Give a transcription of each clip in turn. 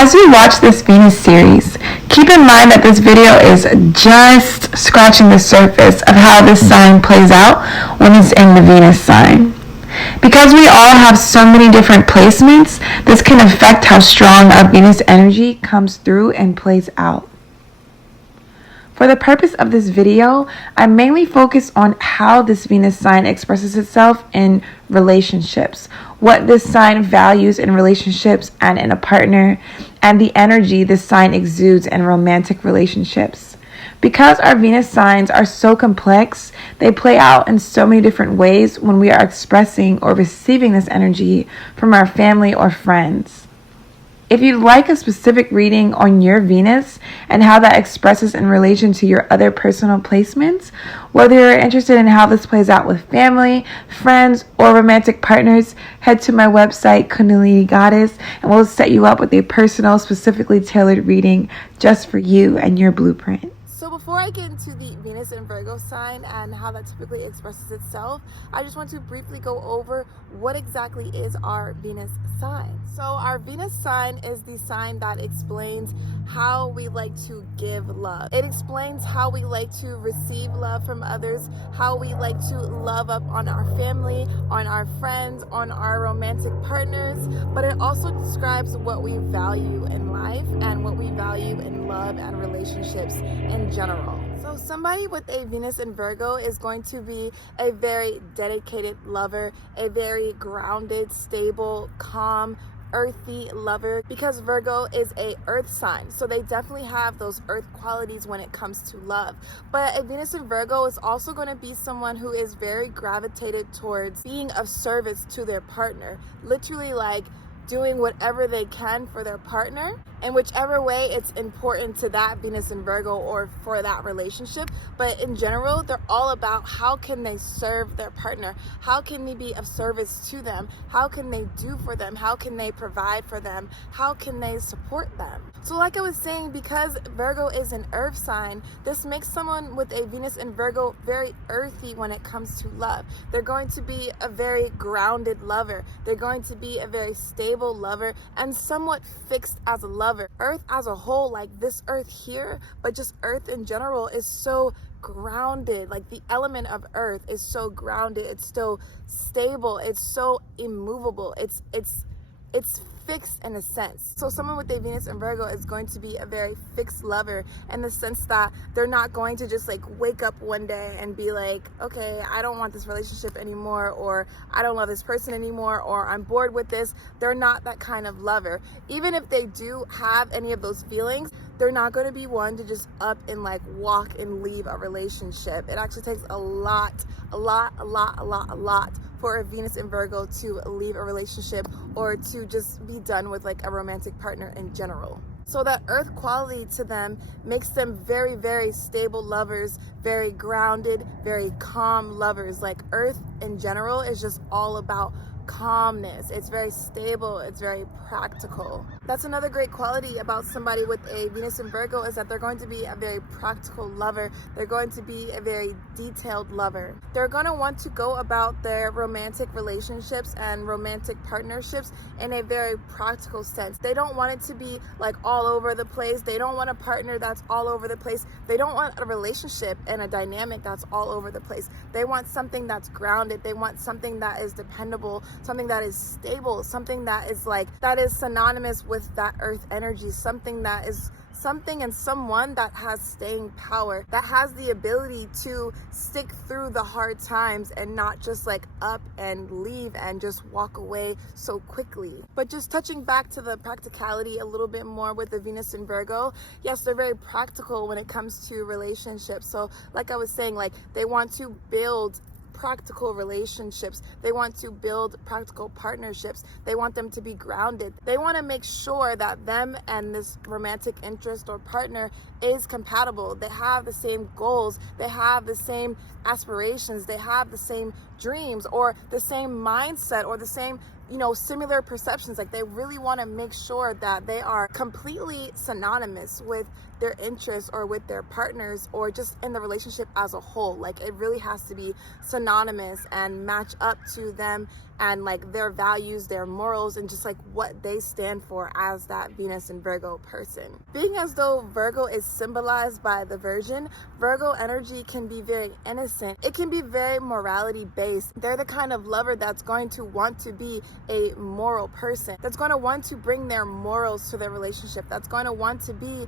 As you watch this Venus series, keep in mind that this video is just scratching the surface of how this sign plays out when it's in the Venus sign. Because we all have so many different placements, this can affect how strong our Venus energy comes through and plays out. For the purpose of this video, I mainly focus on how this Venus sign expresses itself in relationships, what this sign values in relationships and in a partner, and the energy this sign exudes in romantic relationships. Because our Venus signs are so complex, they play out in so many different ways when we are expressing or receiving this energy from our family or friends. If you'd like a specific reading on your Venus and how that expresses in relation to your other personal placements, whether you're interested in how this plays out with family, friends, or romantic partners, head to my website, Kundalini Goddess, and we'll set you up with a personal, specifically tailored reading just for you and your blueprint. So before I get into the Venus and Virgo sign and how that typically expresses itself, I just want to briefly go over what exactly is our Venus sign. So our Venus sign is the sign that explains how we like to give love. It explains how we like to receive love from others, how we like to love up on our family, on our friends, on our romantic partners, but it also describes what we value in life and what we value in love and relationships in general. So somebody with a Venus in Virgo is going to be a very dedicated lover, a very grounded, stable, calm, earthy lover, because Virgo is a earth sign, so they definitely have those earth qualities when it comes to love. But a Venus in Virgo is also going to be someone who is very gravitated towards being of service to their partner, literally like doing whatever they can for their partner in whichever way it's important to that Venus in Virgo or for that relationship. But in general, they're all about how can they serve their partner, how can they be of service to them, how can they do for them, how can they provide for them, how can they support them. So like I was saying, because Virgo is an earth sign, this makes someone with a Venus in Virgo very earthy when it comes to love. They're going to be a very grounded lover. They're going to be a very stable lover and somewhat fixed as a lover. Earth as a whole, like this earth here, but just earth in general, is so grounded. Like the element of earth is so grounded, it's so stable, it's so immovable, it's fixed in a sense. So someone with a Venus in Virgo is going to be a very fixed lover in the sense that they're not going to just like wake up one day and be like, okay, I don't want this relationship anymore, or I don't love this person anymore, or I'm bored with this. They're not that kind of lover. Even if they do have any of those feelings, they're not going to be one to just up and like walk and leave a relationship. It actually takes a lot for a Venus in Virgo to leave a relationship or to just be done with like a romantic partner in general. So that earth quality to them makes them very, very stable lovers, very grounded, very calm lovers. Like earth in general is just all about calmness. It's very stable, it's very practical. That's another great quality about somebody with a Venus in Virgo, is that they're going to be a very practical lover. They're going to be a very detailed lover. They're going to want to go about their romantic relationships and romantic partnerships in a very practical sense. They don't want it to be like all over the place. They don't want a partner that's all over the place. They don't want a relationship and a dynamic that's all over the place. They want something that's grounded. They want something that is dependable, something that is stable, something that is synonymous with that earth energy, something that is something and someone that has staying power, that has the ability to stick through the hard times and not just like up and leave and just walk away so quickly. But just touching back to the practicality a little bit more with the Venus in Virgo, yes, they're very practical when it comes to relationships. So like I was saying, like they want to build practical relationships. They want to build practical partnerships. They want them to be grounded. They want to make sure that them and this romantic interest or partner is compatible. They have the same goals. They have the same aspirations. They have the same dreams or the same mindset or the same, similar perceptions. Like they really want to make sure that they are completely synonymous with their interests or with their partners or just in the relationship as a whole. Like it really has to be synonymous and match up to them and like their values, their morals, and just like what they stand for as that Venus and Virgo person. Being as though Virgo is symbolized by the Virgin, Virgo energy can be very innocent. It can be very morality based. They're the kind of lover that's going to want to be a moral person, that's going to want to bring their morals to their relationship, that's going to want to be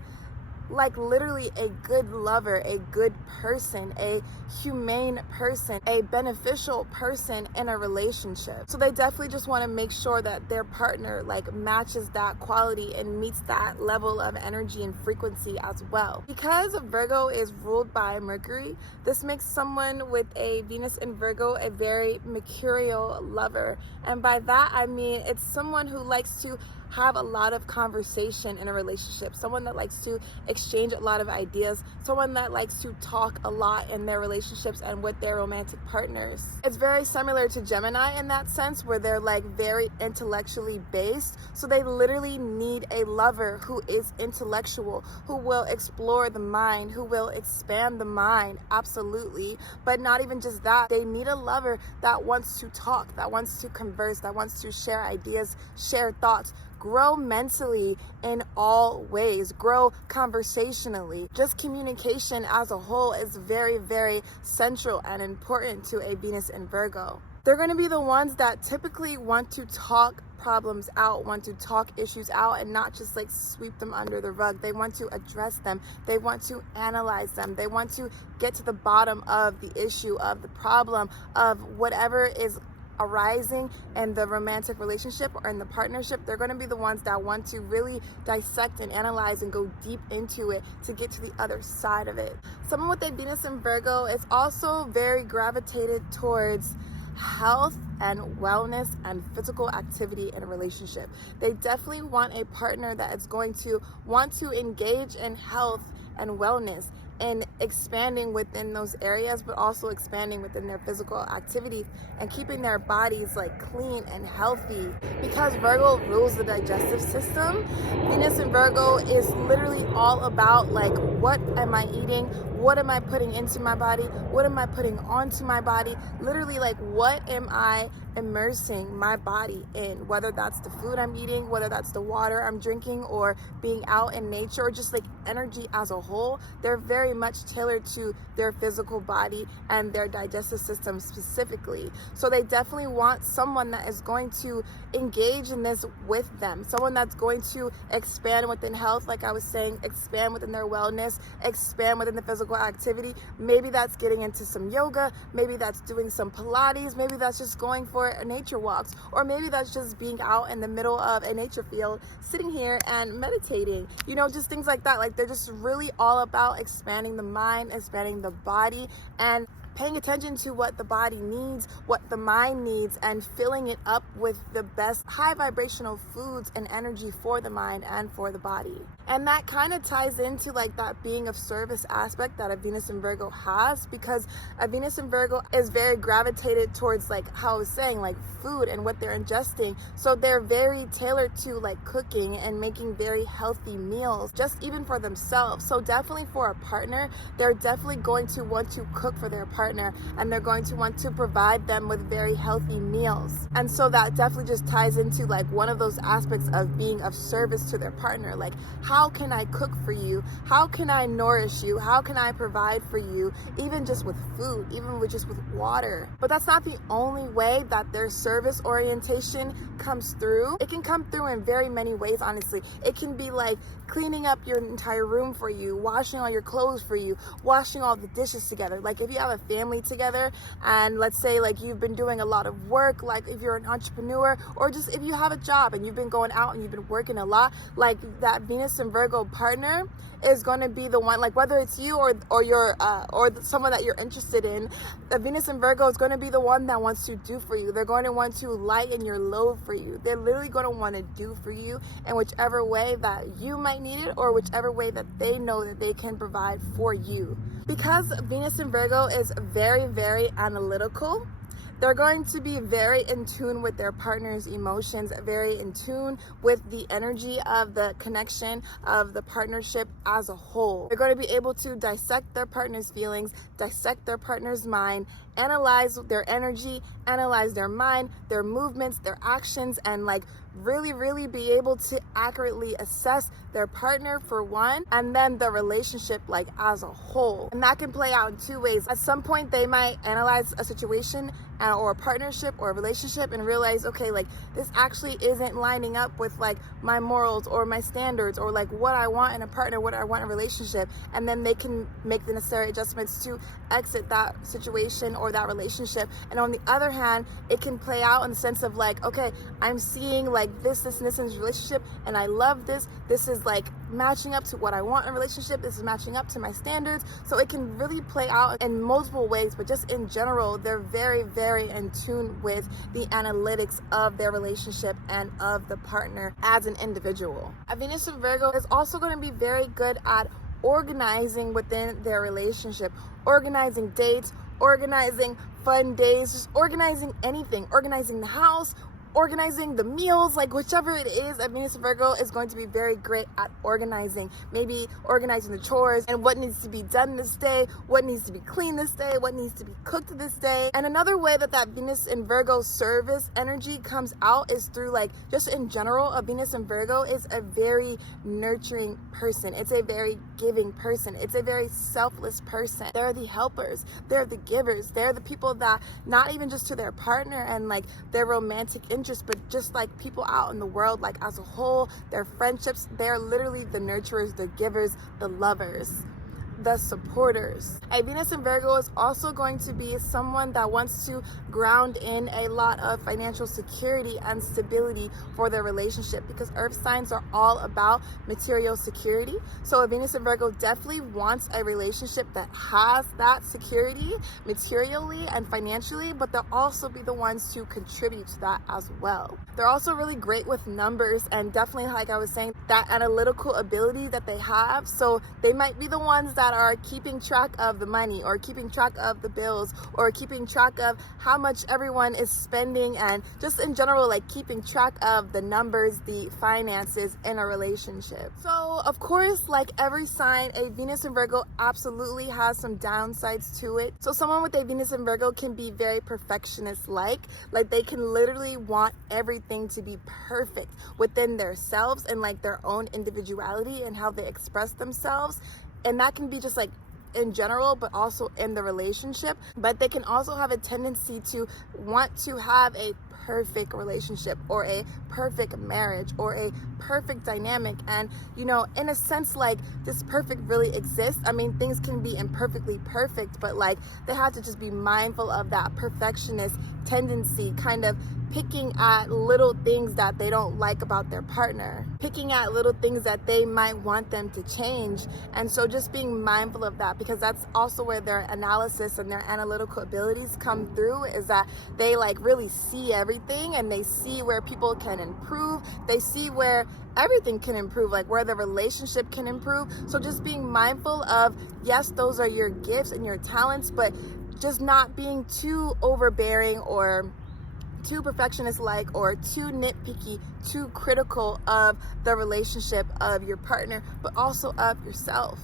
like literally a good lover, a good person, a humane person, a beneficial person in a relationship. So they definitely just want to make sure that their partner like matches that quality and meets that level of energy and frequency as well. Because Virgo is ruled by Mercury, this makes someone with a Venus in Virgo a very mercurial lover. And by that I mean it's someone who likes to have a lot of conversation in a relationship, someone that likes to exchange a lot of ideas, someone that likes to talk a lot in their relationships and with their romantic partners. It's very similar to Gemini in that sense, where they're like very intellectually based, so they literally need a lover who is intellectual, who will explore the mind, who will expand the mind, absolutely. But not even just that, they need a lover that wants to talk, that wants to converse, that wants to share ideas, share thoughts, grow mentally in all ways, grow conversationally. Just communication as a whole is very, very central and important to a Venus in Virgo. They're going to be the ones that typically want to talk problems out, want to talk issues out and not just like sweep them under the rug. They want to address them. They want to analyze them. They want to get to the bottom of the issue, of the problem, of whatever is arising in the romantic relationship or in the partnership. They're going to be the ones that want to really dissect and analyze and go deep into it to get to the other side of it. Someone with a Venus in Virgo is also very gravitated towards health and wellness and physical activity in a relationship. They definitely want a partner that is going to want to engage in health and wellness and expanding within those areas, but also expanding within their physical activities and keeping their bodies like clean and healthy. Because Virgo rules the digestive system, Venus in Virgo is literally all about like, what am I eating? What am I putting into my body? What am I putting onto my body? Literally like, what am I immersing my body in? Whether that's the food I'm eating, whether that's the water I'm drinking, or being out in nature, or just like energy as a whole. They're very much tailored to their physical body and their digestive system specifically. So they definitely want someone that is going to engage in this with them, someone that's going to expand within health, like I was saying, expand within their wellness, expand within the physical activity. Maybe that's getting into some yoga, maybe that's doing some Pilates, maybe that's just going for nature walks, or maybe that's just being out in the middle of a nature field, sitting here and meditating, you know, just things like that. Like they're just really all about expanding the mind, expanding the body, and paying attention to what the body needs, what the mind needs, and filling it up with the best high vibrational foods and energy for the mind and for the body. And that kind of ties into like that being of service aspect that a Venus in Virgo has, because a Venus in Virgo is very gravitated towards, like how I was saying, like food and what they're ingesting. So they're very tailored to like cooking and making very healthy meals, just even for themselves. So definitely for a partner, they're definitely going to want to cook for their partner, and they're going to want to provide them with very healthy meals. And so that definitely just ties into like one of those aspects of being of service to their partner. Like, how can I cook for you? How can I nourish you? How can I provide for you? Even just with food, even with just with water. But that's not the only way that their service orientation comes through. It can come through in very many ways, honestly. It can be like cleaning up your entire room for you, washing all your clothes for you, washing all the dishes together. Like if you have a family together and let's say like you've been doing a lot of work, like if you're an entrepreneur, or just if you have a job and you've been going out and you've been working a lot, like that Venus and Virgo partner is going to be the one, like whether it's you or your or someone that you're interested in, the Venus and Virgo is going to be the one that wants to do for you. They're going to want to lighten your load for you. They're literally going to want to do for you in whichever way that you might need it, or whichever way that they know that they can provide for you. Because Venus in Virgo is very, very analytical, They're going to be very in tune with their partner's emotions, very in tune with the energy of the connection of the partnership as a whole. They're going to be able to dissect their partner's feelings, dissect their partner's mind, analyze their energy, analyze their mind, their movements, their actions, and like really be able to accurately assess their partner for one, and then the relationship like as a whole. And that can play out in two ways. At some point they might analyze a situation or a partnership or a relationship and realize, okay, like this actually isn't lining up with like my morals or my standards or like what I want in a partner, what I want in a relationship. And then they can make the necessary adjustments to exit that situation or that relationship. And on the other hand, it can play out in the sense of like, okay, I'm seeing like this in this relationship and I love this. This is like matching up to what I want in a relationship. This is matching up to my standards. So it can really play out in multiple ways, but just in general, they're very in tune with the analytics of their relationship and of the partner as an individual. A Venus in Virgo is also going to be very good at organizing within their relationship, organizing dates, organizing fun days, just organizing anything, organizing the house, organizing the meals, like whichever it is. A Venus in Virgo is going to be very great at organizing, maybe organizing the chores and what needs to be done this day, what needs to be cleaned this day, what needs to be cooked this day. And another way that Venus in Virgo service energy comes out is through like, just in general, a Venus in Virgo is a very nurturing person. It's a very giving person. It's a very selfless person. They're the helpers. They're the givers. They're the people that, not even just to their partner and like their romantic interest, but just like people out in the world, like as a whole, their friendships, they're literally the nurturers, the givers, the lovers, the supporters. A Venus in Virgo is also going to be someone that wants to ground in a lot of financial security and stability for their relationship, because earth signs are all about material security. So a Venus in Virgo definitely wants a relationship that has that security materially and financially, but they'll also be the ones to contribute to that as well. They're also really great with numbers and definitely, like I was saying, that analytical ability that they have. So they might be the ones that are keeping track of the money or keeping track of the bills or keeping track of how much everyone is spending, and just in general, like keeping track of the numbers, the finances in a relationship. So of course, like every sign, a Venus in Virgo absolutely has some downsides to it. So someone with a Venus in Virgo can be very perfectionist like they can literally want everything to be perfect within themselves and like their own individuality and how they express themselves. And that can be just like in general, but also in the relationship. But they can also have a tendency to want to have a perfect relationship or a perfect marriage or a perfect dynamic. And you know, in a sense, like this perfect really exists. I mean, things can be imperfectly perfect, but like they have to just be mindful of that perfectionist tendency, kind of picking at little things that they don't like about their partner, picking at little things that they might want them to change. And so just being mindful of that, because that's also where their analysis and their analytical abilities come through, is that they like really see everything and they see where people can improve. They see where everything can improve, like where the relationship can improve. So just being mindful of, yes, those are your gifts and your talents, but just not being too overbearing or too perfectionist-like or too nitpicky, too critical of the relationship of your partner, but also of yourself.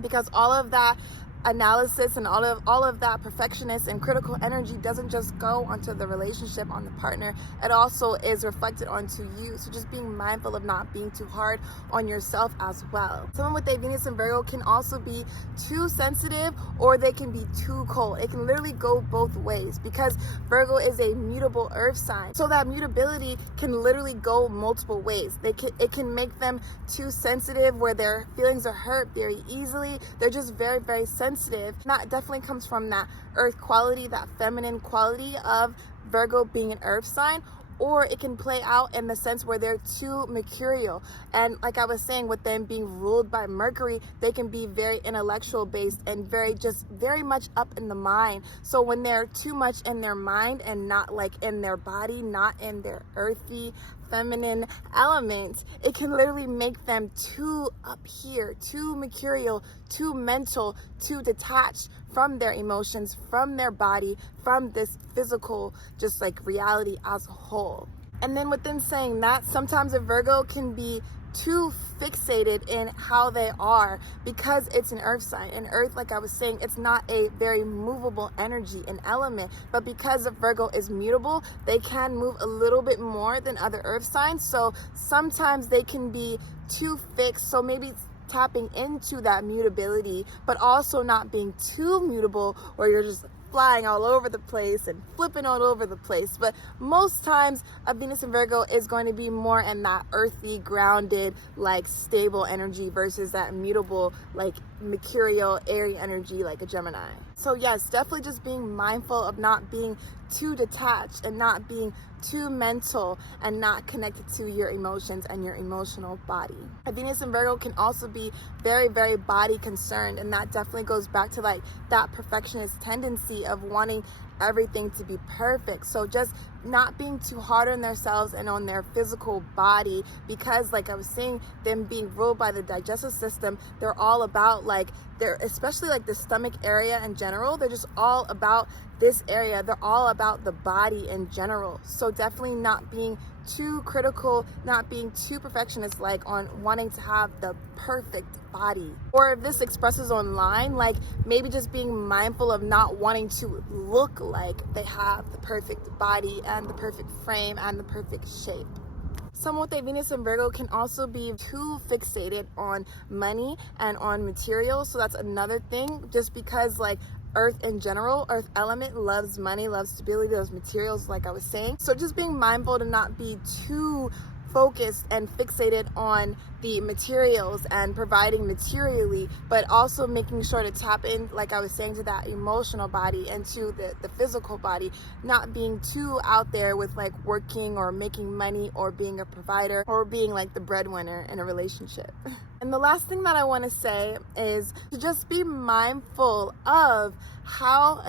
Because all of that analysis and all of that perfectionist and critical energy doesn't just go onto the relationship, on the partner. It also is reflected onto you. So just being mindful of not being too hard on yourself as well. Someone with a Venus in Virgo can also be too sensitive, or they can be too cold. It can literally go both ways, because Virgo is a mutable earth sign. So that mutability can literally go multiple ways. It can make them too sensitive, where their feelings are hurt very easily. They're just very sensitive. And that definitely comes from that earth quality, that feminine quality of Virgo being an earth sign. Or it can play out in the sense where they're too mercurial. And like I was saying, with them being ruled by Mercury, they can be very intellectual based and very much up in the mind. So when they're too much in their mind and not like in their body, not in their earthy feminine element, it can literally make them too up here, too mercurial, too mental, too detached from their emotions, from their body, from this physical, just like reality as a whole. And then within saying that, sometimes a Virgo can be too fixated in how they are because it's an earth sign. And earth, like I was saying, it's not a very movable energy, an element, but because of Virgo is mutable, they can move a little bit more than other earth signs. So sometimes they can be too fixed. So maybe tapping into that mutability, but also not being too mutable where you're just flying all over the place and flipping all over the place. But most times a Venus in Virgo is going to be more in that earthy, grounded, like stable energy versus that mutable, like mercurial, airy energy like a Gemini. So yes, definitely just being mindful of not being too detached and not being too mental and not connected to your emotions and your emotional body. A Venus in Virgo can also be very, very body concerned, and that definitely goes back to like that perfectionist tendency of wanting everything to be perfect. So just not being too hard on themselves and on their physical body, because like I was saying, them being ruled by the digestive system, they're all about like especially like the stomach area in general, they're just all about this area. They're all about the body in general. So definitely not being too critical, not being too perfectionist like on wanting to have the perfect body. Or if this expresses online, like maybe just being mindful of not wanting to look like they have the perfect body and the perfect frame and the perfect shape. Someone with a Venus in Virgo can also be too fixated on money and on materials. So that's another thing, just because like earth in general, earth element loves money, loves stability, loves materials, like I was saying. So just being mindful to not be too focused and fixated on the materials and providing materially, but also making sure to tap in, like I was saying, to that emotional body and to the physical body, not being too out there with like working or making money or being a provider or being like the breadwinner in a relationship. And the last thing that I want to say is to just be mindful of how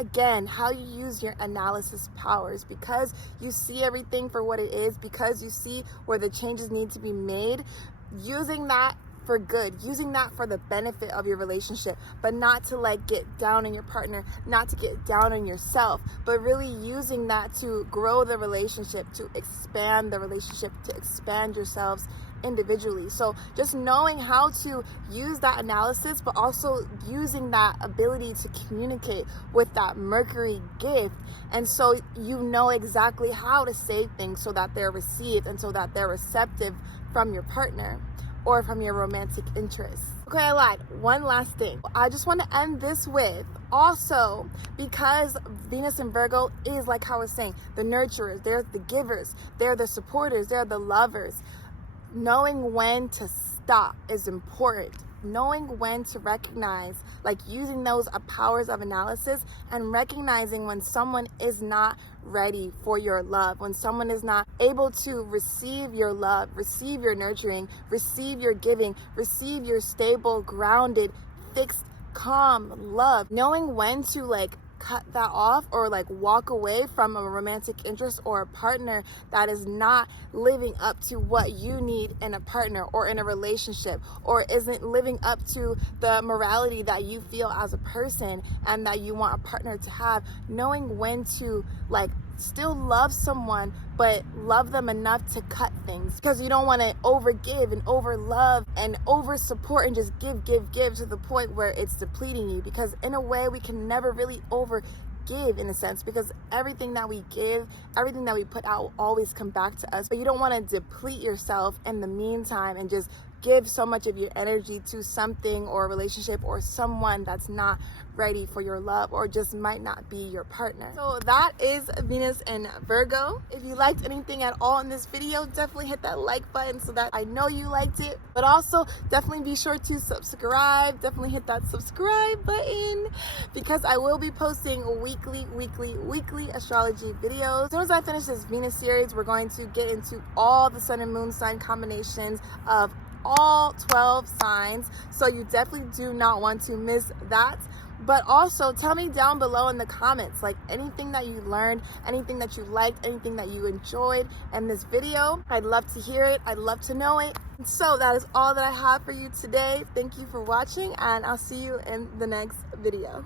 you use your analysis powers, because you see everything for what it is, because you see where the changes need to be made, using that for good, using that for the benefit of your relationship, but not to like get down on your partner, not to get down on yourself, but really using that to grow the relationship, to expand the relationship, to expand yourselves individually. So just knowing how to use that analysis, but also using that ability to communicate with that Mercury gift. And so you know exactly how to say things so that they're received and so that they're receptive from your partner or from your romantic interests. Okay, I lied. One last thing. I just want to end this with also, because Venus in Virgo is, like how I was saying, the nurturers, they're the givers, they're the supporters, they're the lovers. Knowing when to stop is important. Knowing when to recognize, like using those powers of analysis and recognizing when someone is not ready for your love, when someone is not able to receive your love, receive your nurturing, receive your giving, receive your stable, grounded, fixed, calm love. Knowing when to like cut that off or like walk away from a romantic interest or a partner that is not living up to what you need in a partner or in a relationship, or isn't living up to the morality that you feel as a person and that you want a partner to have. Knowing when to like still love someone, but love them enough to cut things, because you don't want to overgive and over love and over support and just give to the point where it's depleting you, because in a way we can never really over give in a sense, because everything that we give, everything that we put out will always come back to us. But you don't want to deplete yourself in the meantime and just give so much of your energy to something or a relationship or someone that's not ready for your love or just might not be your partner. So that is Venus in Virgo. If you liked anything at all in this video, definitely hit that like button so that I know you liked it. But also definitely be sure to subscribe. Definitely hit that subscribe button, because I will be posting weekly astrology videos. As soon as I finish this Venus series, we're going to get into all the sun and moon sign combinations of all 12 signs, so you definitely do not want to miss that. But also tell me down below in the comments, like anything that you learned, anything that you liked, anything that you enjoyed in this video. I'd love to hear it. I'd love to know it. So that is all that I have for you today. Thank you for watching, and I'll see you in the next video.